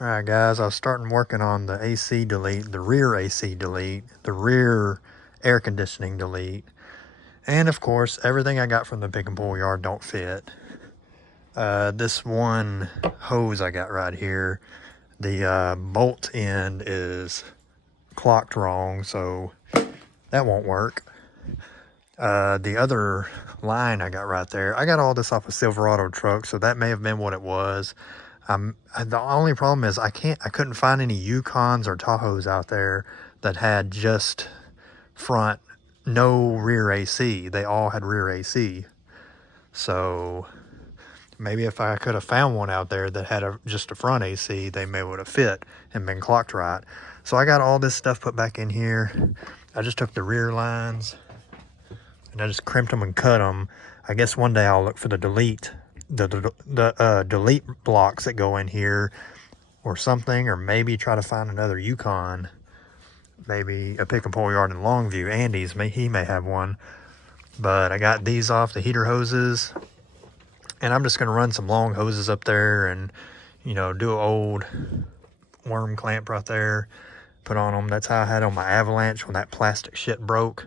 Alright guys, I was starting working on the AC delete, the rear AC delete, the rear air conditioning delete, and of course everything I got from the pick and pull yard don't fit. This one hose I got right here, the bolt end is clocked wrong, so that won't work. The other line I got right there, I got all this off a Silverado truck, so that may have been what it was. The only problem is I couldn't find any Yukons or Tahoes out there that had just front, no rear AC. They all had rear AC. So maybe if I could have found one out there that had just a front AC, they may would have fit and been clocked right. So I got all this stuff put back in here. I just took the rear lines and I just crimped them and cut them. I guess one day I'll look for the delete blocks that go in here or something, or maybe try to find another Yukon, maybe a pick and pull yard in Longview. Andy's, he may have one. But I got these off the heater hoses, and I'm just going to run some long hoses up there and, you know, do an old worm clamp right there, put on them. That's how I had on my Avalanche when that plastic shit broke.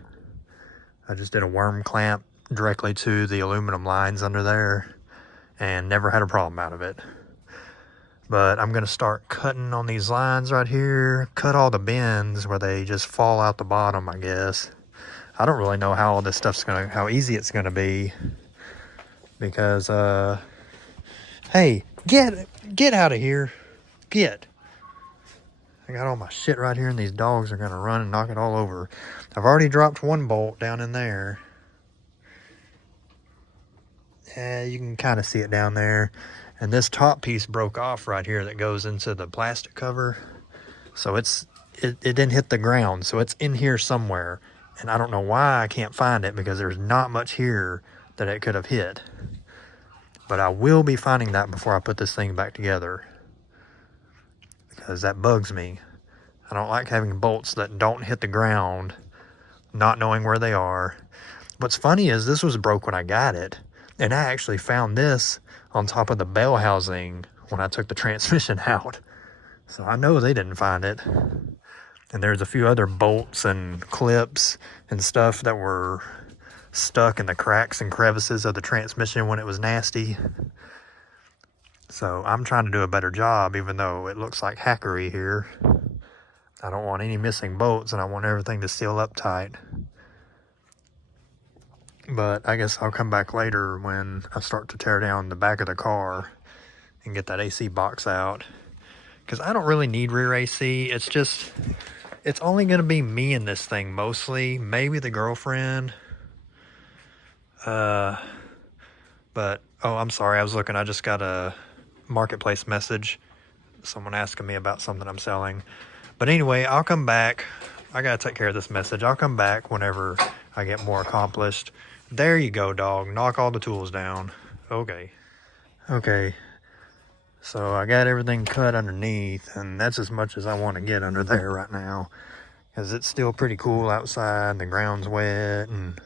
I just did a worm clamp directly to the aluminum lines under there and never had a problem out of it. But I'm going to start cutting on these lines right here, cut all the bends where they just fall out the bottom, I guess. I don't really know how all this stuff's how easy it's going to be, because, hey, get out of here. Get. I got all my shit right here, and these dogs are going to run and knock it all over. I've already dropped one bolt down in there. You can kind of see it down there. And this top piece broke off right here that goes into the plastic cover. So it didn't hit the ground. So it's in here somewhere. And I don't know why I can't find it, because there's not much here that it could have hit. But I will be finding that before I put this thing back together, because that bugs me. I don't like having bolts that don't hit the ground, not knowing where they are. What's funny is this was broke when I got it. And I actually found this on top of the bell housing when I took the transmission out. So I know they didn't find it. And there's a few other bolts and clips and stuff that were stuck in the cracks and crevices of the transmission when it was nasty. So I'm trying to do a better job, even though it looks like hackery here. I don't want any missing bolts, and I want everything to seal up tight. But I guess I'll come back later when I start to tear down the back of the car and get that AC box out. Because I don't really need rear AC. It's only going to be me in this thing mostly. Maybe the girlfriend. But, oh, I'm sorry. I was looking. I just got a marketplace message. Someone asking me about something I'm selling. But anyway, I'll come back. I got to take care of this message. I'll come back whenever I get more accomplished. There you go, dog. Knock all the tools down. Okay. Okay. So I got everything cut underneath, and that's as much as I want to get under there right now, because it's still pretty cool outside. The ground's wet, and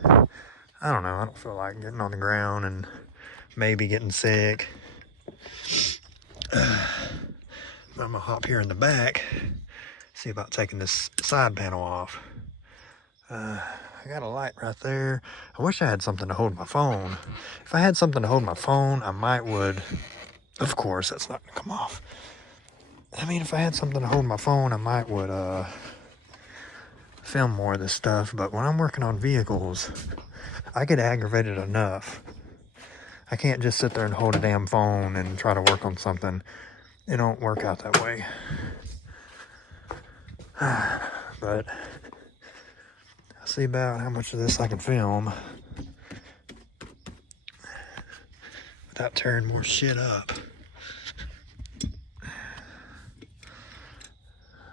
I don't know. I don't feel like getting on the ground and maybe getting sick. I'm going to hop here in the back, see about taking this side panel off. I got a light right there. I wish I had something to hold my phone. If I had something to hold my phone, I might would. Of course, that's not gonna come off. I mean, if I had something to hold my phone, I might would film more of this stuff. But when I'm working on vehicles, I get aggravated enough. I can't just sit there and hold a damn phone and try to work on something. It don't work out that way. But I'll see about how much of this I can film without tearing more shit up.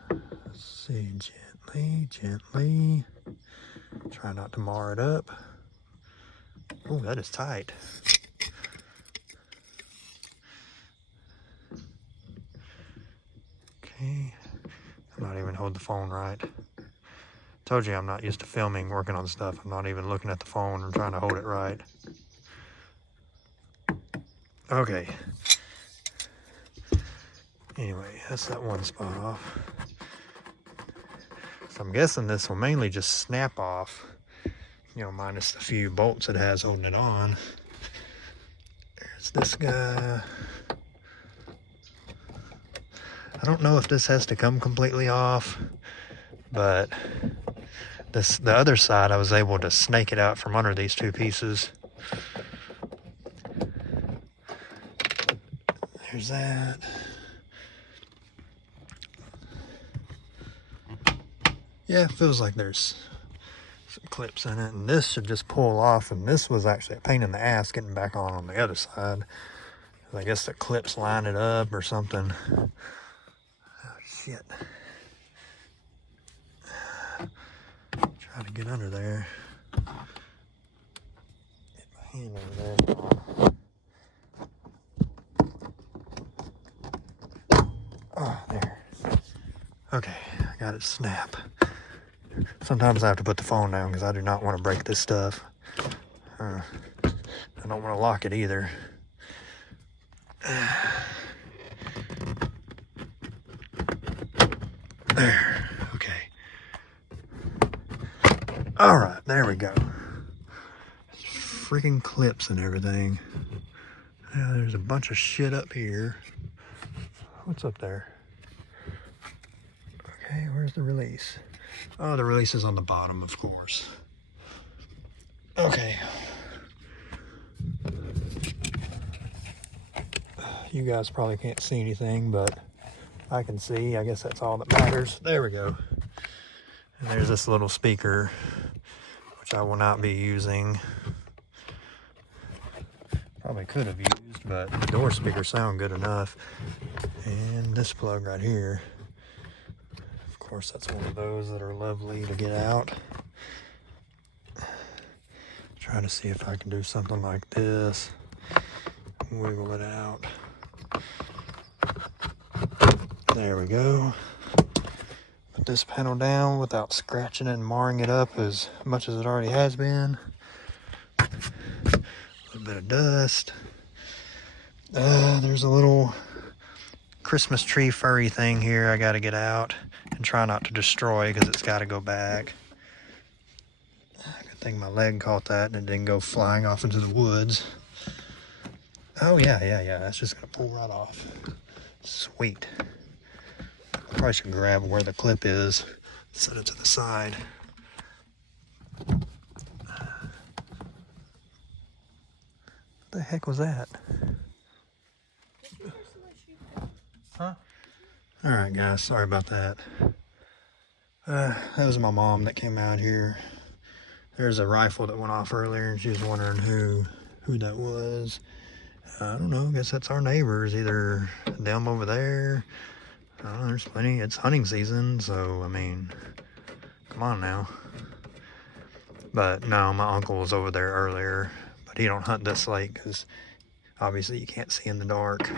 Let's see, gently. Try not to mar it up. Oh, that is tight. Okay. I'm not even holding the phone right. Told you I'm not used to filming, working on stuff. I'm not even looking at the phone and trying to hold it right. Okay. Anyway, that's that one spot off. So I'm guessing this will mainly just snap off, you know, minus the few bolts it has holding it on. There's this guy. I don't know if this has to come completely off, but the other side I was able to snake it out from under these two pieces. There's that. Yeah, it feels like there's some clips in it, and this should just pull off, and this was actually a pain in the ass getting back on the other side. I guess the clips line it up or something. Oh, shit. Try to get under there. Get my hand over there. Oh, there. Okay, I got it snap. Sometimes I have to put the phone down because I do not want to break this stuff. I don't want to lock it either. There, okay. All right, there we go. Freaking clips and everything. Yeah, there's a bunch of shit up here. What's up there? Okay, where's the release? Oh, the release is on the bottom, of course. Okay. You guys probably can't see anything, but I can see. I guess that's all that matters. There we go. And there's this little speaker, which I will not be using. Probably could have used, but the door speakers sound good enough. And this plug right here. Of course, that's one of those that are lovely to get out. Try to see if I can do something like this. Wiggle it out. There we go. Put this panel down without scratching it and marring it up as much as it already has been. A little bit of dust. There's a little Christmas tree furry thing here I gotta get out and try not to destroy because it's gotta go back. Good thing my leg caught that and it didn't go flying off into the woods. Oh yeah, that's just gonna pull right off. Sweet. Probably should grab where the clip is, set it to the side. What the heck was that? Huh? Alright guys, sorry about that. That was my mom that came out here. There's a rifle that went off earlier and she was wondering who that was. I don't know, I guess that's our neighbors, either them over there. There's plenty, it's hunting season, so I mean, come on now. But no, my uncle was over there earlier, but he don't hunt this late because obviously you can't see in the dark.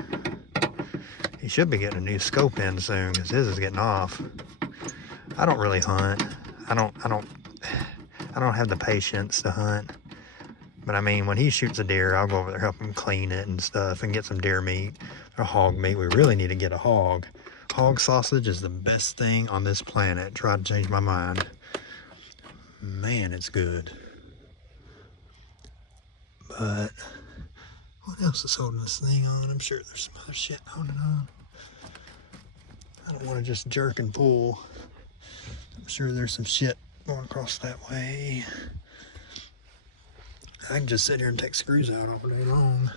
He should be getting a new scope in soon because his is getting off. I don't really hunt. I don't have the patience to hunt. But I mean, when he shoots a deer, I'll go over there, help him clean it and stuff and get some deer meat or hog meat. We really need to get a hog. Hog sausage is the best thing on this planet. Try to change my mind. Man, it's good. But what else is holding this thing on? I'm sure there's some other shit holding on. I don't want to just jerk and pull. I'm sure there's some shit going across that way. I can just sit here and take screws out all day long.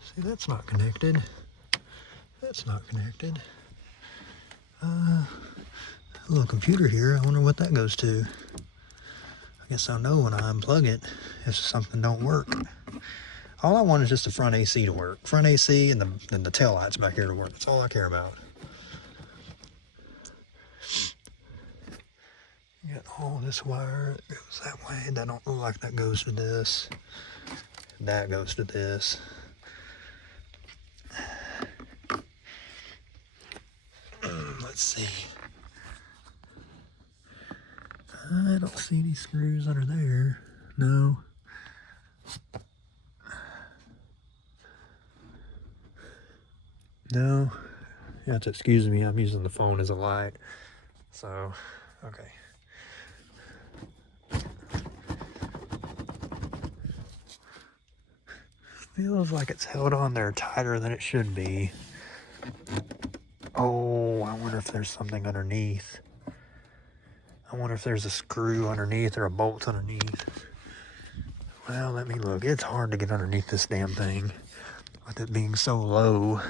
See, that's not connected. That's not connected. A little computer here. I wonder what that goes to. I guess I'll know when I unplug it if something don't work. All I want is just the front AC to work. Front AC and the tail lights back here to work. That's all I care about. You got all this wire that goes that way. That don't look like that goes to this. That goes to this. Let's see. I don't see any screws under there. No. No. You have to excuse me, I'm using the phone as a light. So, okay. Feels like it's held on there tighter than it should be. Oh, I wonder if there's something underneath. I wonder if there's a screw underneath or a bolt underneath. Well, let me look. It's hard to get underneath this damn thing with it being so low.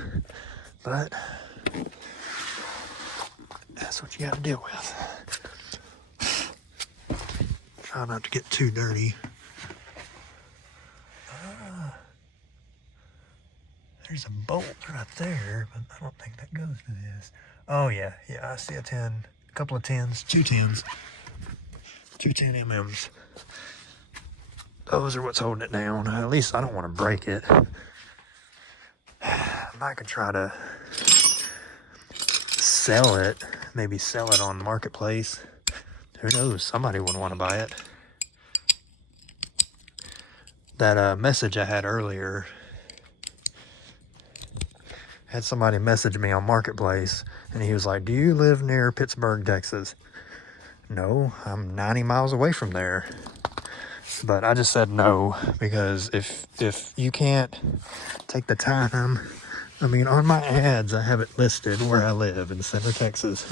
But that's what you gotta deal with. Try not to get too dirty. There's a bolt right there, but I don't think that goes to this. Oh yeah, I see a 10, a couple of 10s, two 10s, two 10 MMs. Those are what's holding it down. At least I don't want to break it. I could try to sell it, maybe sell it on Marketplace. Who knows, somebody would want to buy it. That message I had earlier, had somebody message me on Marketplace, and he was like, do you live near Pittsburgh, Texas? No, I'm 90 miles away from there. But I just said no, because if you can't take the time, I mean, on my ads, I have it listed where I live in Center, Texas.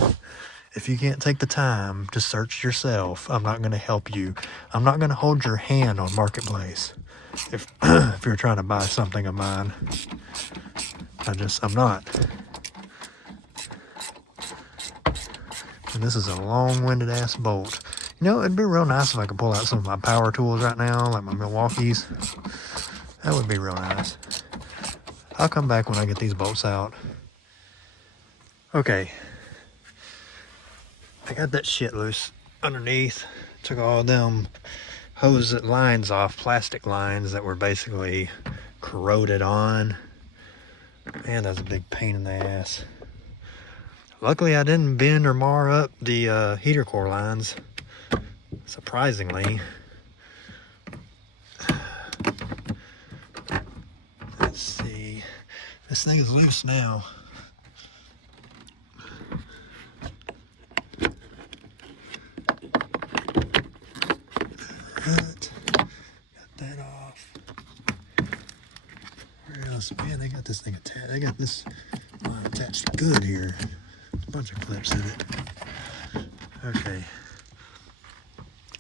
If you can't take the time to search yourself, I'm not going to help you. I'm not going to hold your hand on Marketplace if if you're trying to buy something of mine. I'm not. And this is a long-winded ass bolt. You know, it'd be real nice if I could pull out some of my power tools right now, like my Milwaukee's. That would be real nice. I'll come back when I get these bolts out. Okay. I got that shit loose underneath. Took all them hose lines off, plastic lines that were basically corroded on. Man, that's a big pain in the ass. Luckily, I didn't bend or mar up the heater core lines. Surprisingly. Let's see. This thing is loose now. Got that off. Where else? Man, they got this thing attached. They got this attached good here. A bunch of clips in it. Okay.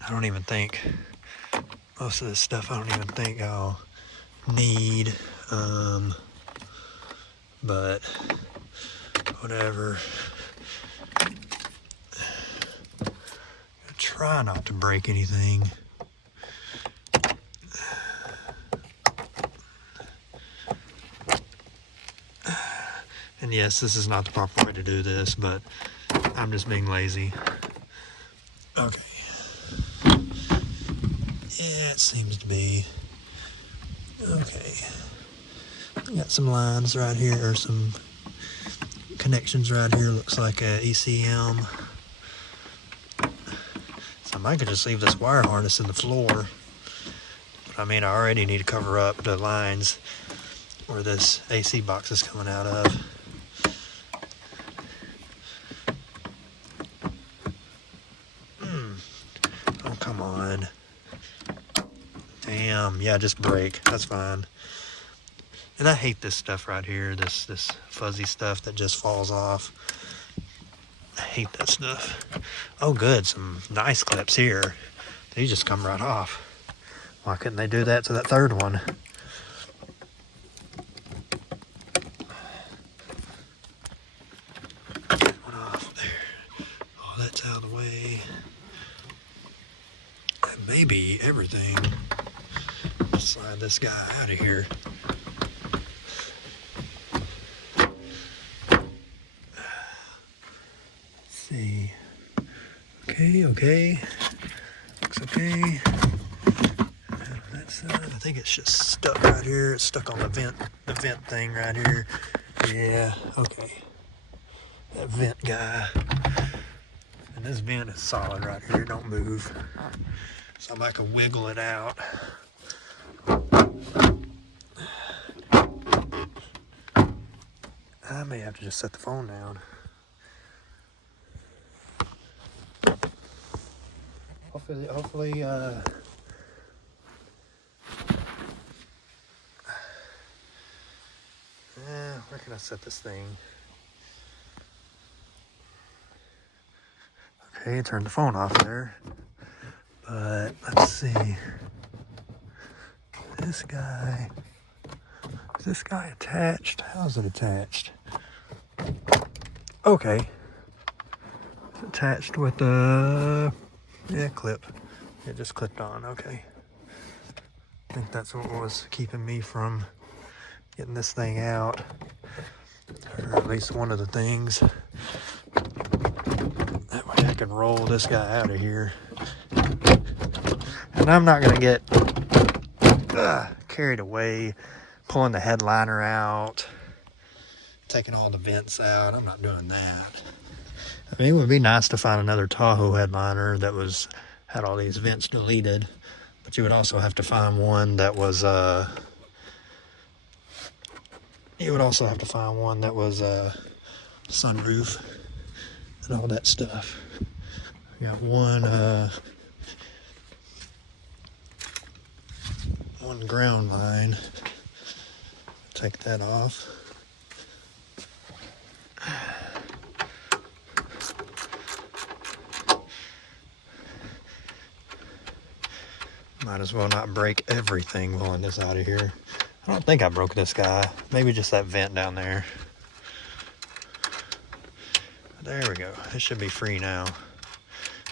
I don't even think, most of this stuff I don't even think I'll need, but whatever. Try not to break anything. And yes, this is not the proper way to do this, but I'm just being lazy. Okay. Yeah, it seems to be. Okay. Got some lines right here, or some connections right here. Looks like a ECM. So I might could just leave this wire harness in the floor. But I mean, I already need to cover up the lines where this AC box is coming out of. Oh, come on. Damn, yeah, just break. That's fine. And I hate this stuff right here, this fuzzy stuff that just falls off. I hate that stuff. Oh, good, some nice clips here. They just come right off. Why couldn't they do that to that third one? Get one off there. Oh, that's out of the way. And maybe everything. Slide this guy out of here. Let's see. Okay. Looks okay. That side, I think it's just stuck right here. It's stuck on the vent thing right here. Yeah, okay. That vent guy. And this vent is solid right here. Don't move. So I might can wiggle it out. I may have to just set the phone down. Hopefully, where can I set this thing? Okay, turn the phone off there. But let's see. This guy. Is this guy attached? How's it attached? Okay. It's attached with a clip. It just clipped on. Okay. I think that's what was keeping me from getting this thing out, or at least one of the things. That way I can roll this guy out of here. And I'm not gonna get carried away pulling the headliner out, taking all the vents out. I'm not doing that. I mean, it would be nice to find another Tahoe headliner that had all these vents deleted, but you would also have to find one that was sunroof and all that stuff. I got one ground line. Take that off. Might as well not break everything pulling this out of here. I don't think I broke this guy. Maybe just that vent down there. There we go. It should be free now.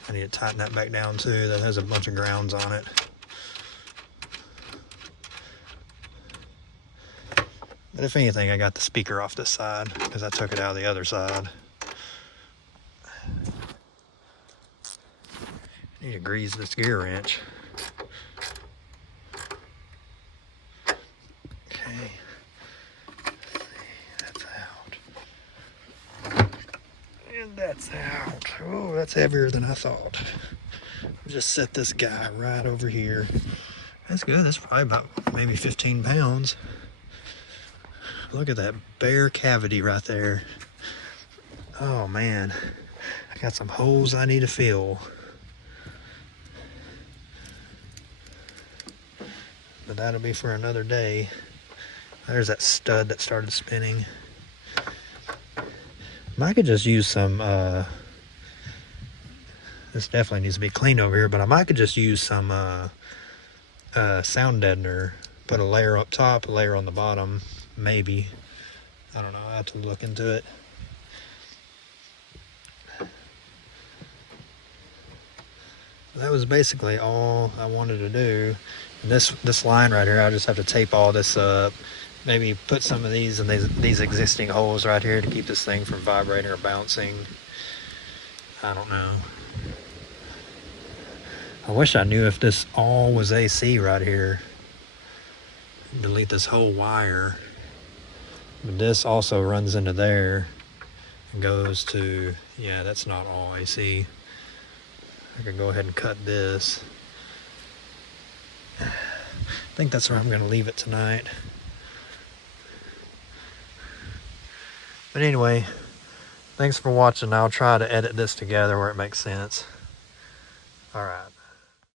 I need to tighten that back down too. That has a bunch of grounds on it. But if anything, I got the speaker off this side because I took it out of the other side. I need to grease this gear wrench. Okay. That's out. And that's out. Oh, that's heavier than I thought. I'll just set this guy right over here. That's good. That's probably about maybe 15 pounds. Look at that bare cavity right there. Oh man, I got some holes I need to fill. But that'll be for another day. There's that stud that started spinning. I could just use some, this definitely needs to be cleaned over here, but I might could just use some sound deadener. Put a layer up top, a layer on the bottom. Maybe. I don't know. I have to look into it. That was basically all I wanted to do. And this line right here, I'll just have to tape all this up. Maybe put some of these in these existing holes right here to keep this thing from vibrating or bouncing. I don't know. I wish I knew if this all was AC right here. Delete this whole wire. But this also runs into there and goes to, yeah, that's not all AC. I can go ahead and cut this. I think that's where I'm going to leave it tonight. But anyway, thanks for watching. I'll try to edit this together where it makes sense. All right.